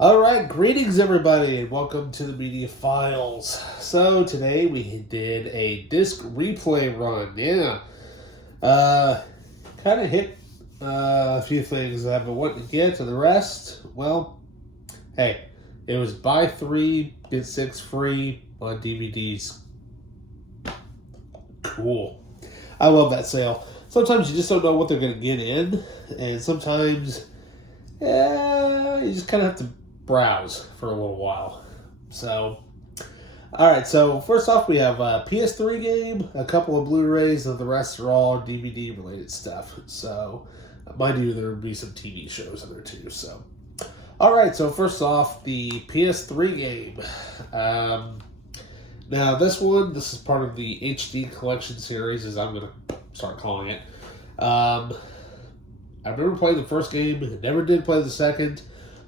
All right, greetings everybody, and welcome to the Media Files. So today we did a disc replay run. Kind of hit a few things that I've been wanting to get, to the rest, well, hey, it was buy 3 get 6 free on DVDs. Cool. I love that sale. Sometimes you just don't know what they're going to get in, and sometimes you just kind of have to browse for a little while. So, alright, so first off we have a PS3 game, a couple of Blu-rays, and the rest are all DVD related stuff. So, mind you, there will be some TV shows in there too. So, alright, so first off, the PS3 game. Now this is part of the HD Collection series, as I'm going to start calling it. I remember playing the first game, never did play the second.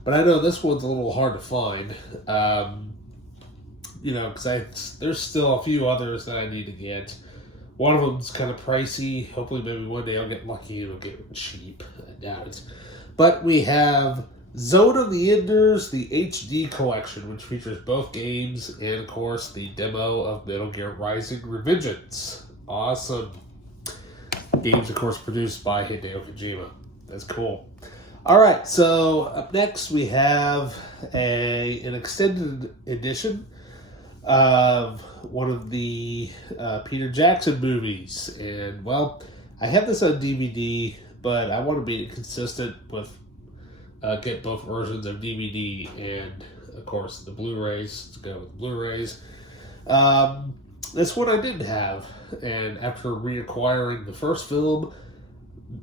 But I know this one's a little hard to find, because there's still a few others that I need to get. One of them's kind of pricey. Hopefully, maybe one day I'll get lucky and it'll get cheap. I doubt it. But we have Zone of the Enders, the HD collection, which features both games and, of course, the demo of Metal Gear Rising: Revengeance. Awesome. Games, of course, produced by Hideo Kojima. That's cool. Alright, so up next we have an extended edition of one of the Peter Jackson movies. And, well, I have this on DVD, but I want to be consistent with get both versions of DVD and, of course, the Blu-rays to go with the Blu-rays. This one I didn't have, and after reacquiring the first film,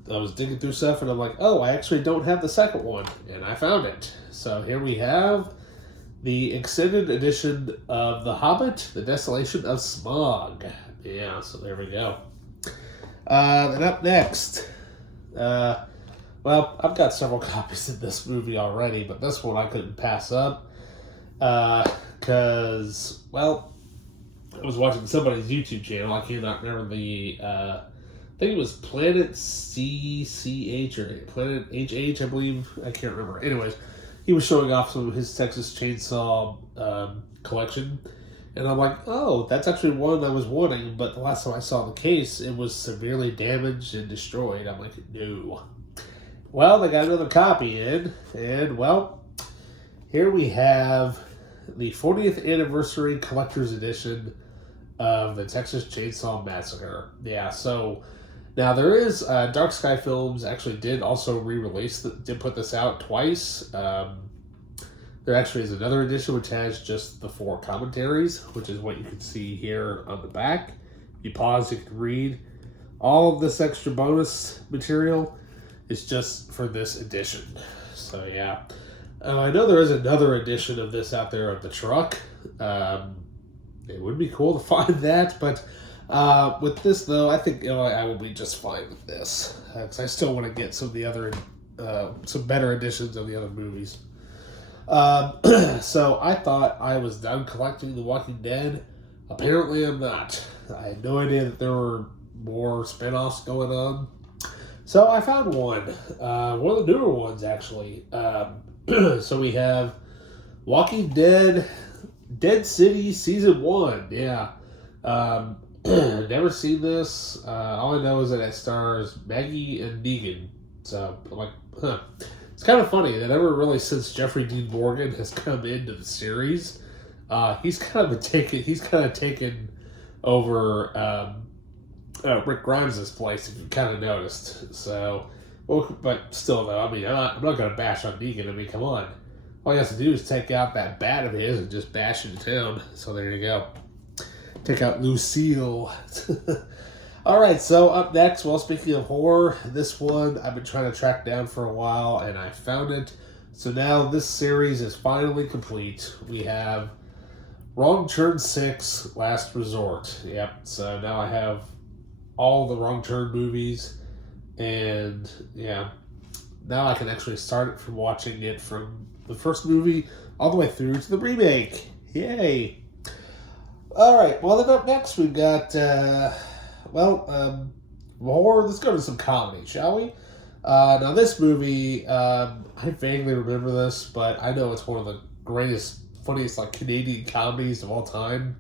I was digging through stuff and I'm like, oh, I actually don't have the second one, and I found it. So here we have the extended edition of The Hobbit, The Desolation of Smaug. Yeah, so there we go. And up next, well, I've got several copies of this movie already, but this one I couldn't pass up because, well, I was watching somebody's YouTube channel. I cannot remember I think it was Planet CCH or Planet HH, I believe. I can't remember. Anyways, he was showing off some of his Texas Chainsaw collection. And I'm like, oh, that's actually one I was wanting. But the last time I saw the case, it was severely damaged and destroyed. I'm like, no. Well, they got another copy in. And, well, here we have the 40th Anniversary Collector's Edition of the Texas Chainsaw Massacre. Yeah, so now there is Dark Sky Films actually did also did put this out twice. There actually is another edition which has just the 4 commentaries, which is what you can see here on the back. If you pause, you can read. All of this extra bonus material is just for this edition. So yeah. I know there is another edition of this out there of the truck. It would be cool to find that, but with this though, I think I will be just fine with this because I still want to get some of the other, some better editions of the other movies. So I thought I was done collecting The Walking Dead. Apparently, I'm not. I had no idea that there were more spinoffs going on. So I found one of the newer ones actually. So we have Walking Dead, Dead City Season 1. Yeah. Never seen this. All I know is that it stars Maggie and Negan. So I'm like, huh. It's kind of funny that ever really since Jeffrey Dean Morgan has come into the series, he's kind of taken over Rick Grimes' place, if you kind of noticed. So, well, but still though, I mean, I'm not going to bash on Negan. I mean, come on. All he has to do is take out that bat of his and just bash into town. So there you go. Take out Lucille. Alright, so up next, well, speaking of horror, this one I've been trying to track down for a while, and I found it. So now this series is finally complete. We have Wrong Turn 6, Last Resort. Yep, so now I have all the Wrong Turn movies, and yeah, now I can actually start it from watching it from the first movie all the way through to the remake. Yay! Alright, well then up next we've got, horror. Let's go to some comedy, shall we? Now, this movie, I vaguely remember this, but I know it's one of the greatest, funniest like Canadian comedies of all time.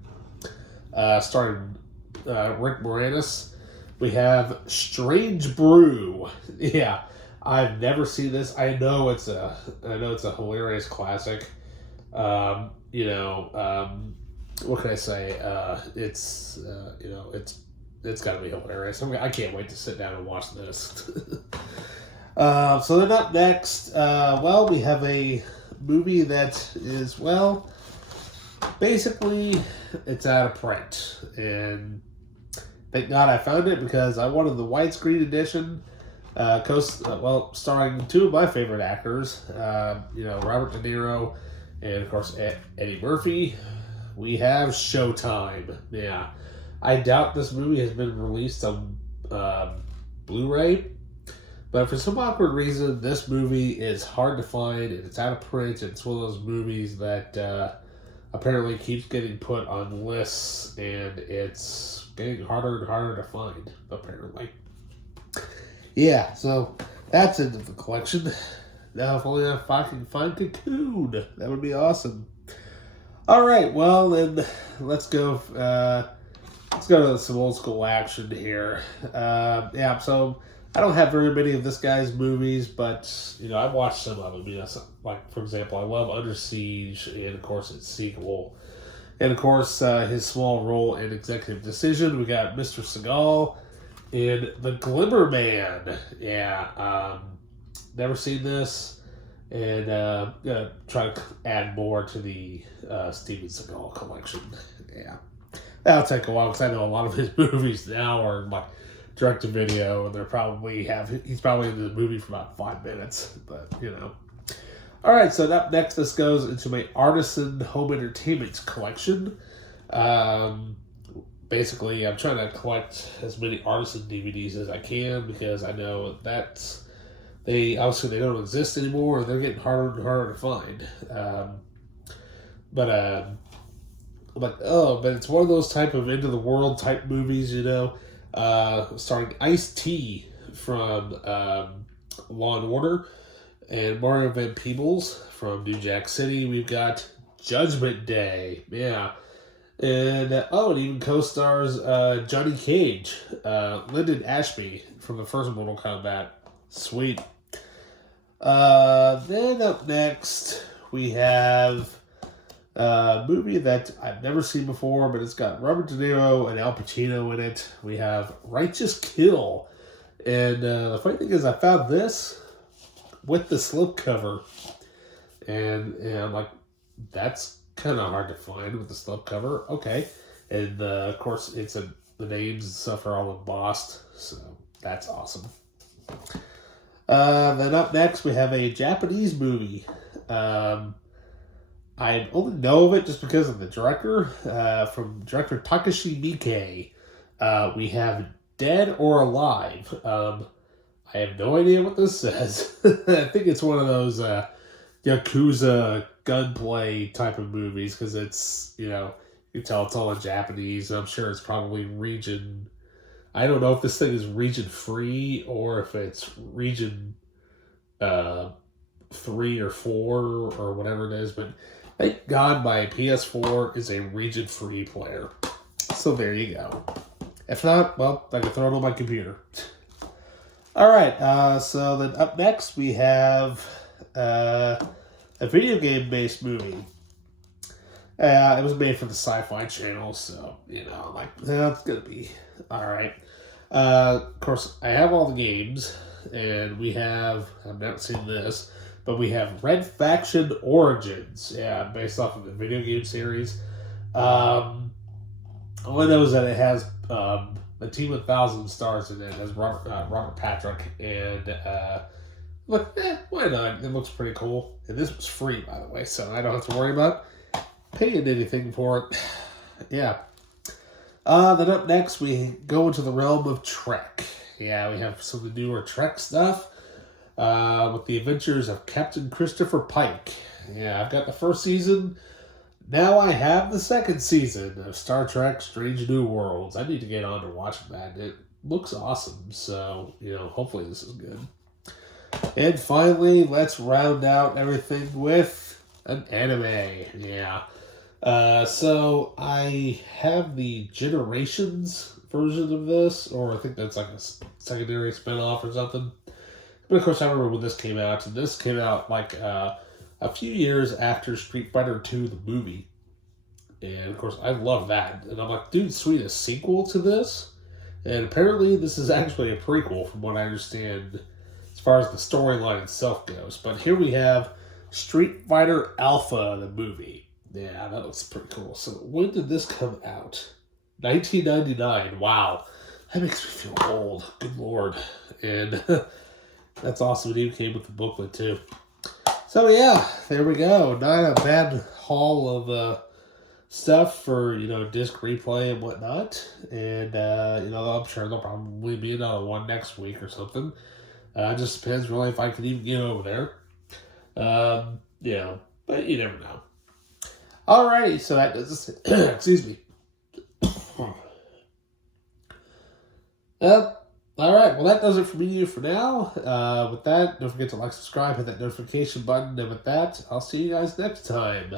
Starring Rick Moranis. We have Strange Brew. Yeah, I've never seen this. I know it's a hilarious classic. What can I say? It's got to be hilarious. I can't wait to sit down and watch this. So then up next, we have a movie that is, basically, it's out of print. And thank God I found it because I wanted the widescreen edition, starring two of my favorite actors, Robert De Niro and, of course, Eddie Murphy. We have Showtime. Yeah. I doubt this movie has been released on Blu-ray, but for some awkward reason, this movie is hard to find, and it's out of print. It's one of those movies that apparently keeps getting put on lists, and it's getting harder and harder to find, apparently. Yeah, so that's into the collection. Now, if only I can find Cocoon, that would be awesome. All right, well, then let's go. Let's go to some old school action here. So I don't have very many of this guy's movies, but I've watched some of them. Like for example, I love Under Siege, and of course its sequel, and of course his small role in Executive Decision. We got Mr. Seagal in The Glimmer Man. Yeah, never seen this, and gonna try to add more to the Steven Seagal collection. Yeah. That'll take a while because I know a lot of his movies now are like direct to video, and he's probably in the movie for about 5 minutes, but All right, so up next, this goes into my Artisan Home Entertainment collection. Basically, I'm trying to collect as many Artisan DVDs as I can because I know they don't exist anymore, and they're getting harder and harder to find. But it's one of those type of end of the world type movies, starring Ice-T from Law and Order and Mario Van Peebles from New Jack City. We've got Judgment Day, yeah, and it even co-stars Johnny Cage, Lyndon Ashby from the first Mortal Kombat. Sweet. Then up next we have a movie that I've never seen before, but it's got Robert De Niro and Al Pacino in it. We have Righteous Kill. And the funny thing is I found this with the slipcover. And I'm like, that's kind of hard to find with the slipcover. Okay. And of course, the names and stuff are all embossed. So that's awesome. Then up next, we have a Japanese movie. I only know of it just because of the director, from director Takashi Miike. We have Dead or Alive. I have no idea what this says. I think it's one of those Yakuza gunplay type of movies because it's, you can tell it's all in Japanese. I'm sure it's probably region. I don't know if this thing is region free or if it's region 3 or 4 or whatever it is, but thank God my PS4 is a region-free player. So there you go. If not, I can throw it on my computer. All right, so then up next we have a video game-based movie. It was made for the Sci-Fi Channel, so, it's going to be all right. Of course, I have all the games, and I've not seen this, but we have Red Faction Origins, based off of the video game series. All I know is that it has a team of 1,000 stars in it as Robert Patrick, and why not? It looks pretty cool. And this was free, by the way, so I don't have to worry about paying anything for it. Yeah. Then up next, we go into the realm of Trek. Yeah, we have some of the newer Trek stuff. With the adventures of Captain Christopher Pike. Yeah, I've got the first season. Now I have the second season of Star Trek Strange New Worlds. I need to get on to watching that. It looks awesome. So, hopefully this is good. And finally, let's round out everything with an anime. Yeah. So I have the Generations version of this, or I think that's like a secondary spinoff or something. But of course, I remember when this came out. And this came out like a few years after Street Fighter II, the movie. And of course, I love that. And I'm like, dude, sweet, a sequel to this? And apparently, this is actually a prequel, from what I understand, as far as the storyline itself goes. But here we have Street Fighter Alpha, the movie. Yeah, that looks pretty cool. So, when did this come out? 1999. Wow. That makes me feel old. Good lord. And that's awesome. It even came with the booklet, too. So, yeah, there we go. Not a bad haul of stuff for, disc replay and whatnot. And, I'm sure there'll probably be another one next week or something. Just depends really if I can even get over there. But you never know. Alrighty, so that does it. Excuse me. Alright, well that does it for me for now. With that, don't forget to like, subscribe, hit that notification button, and with that, I'll see you guys next time.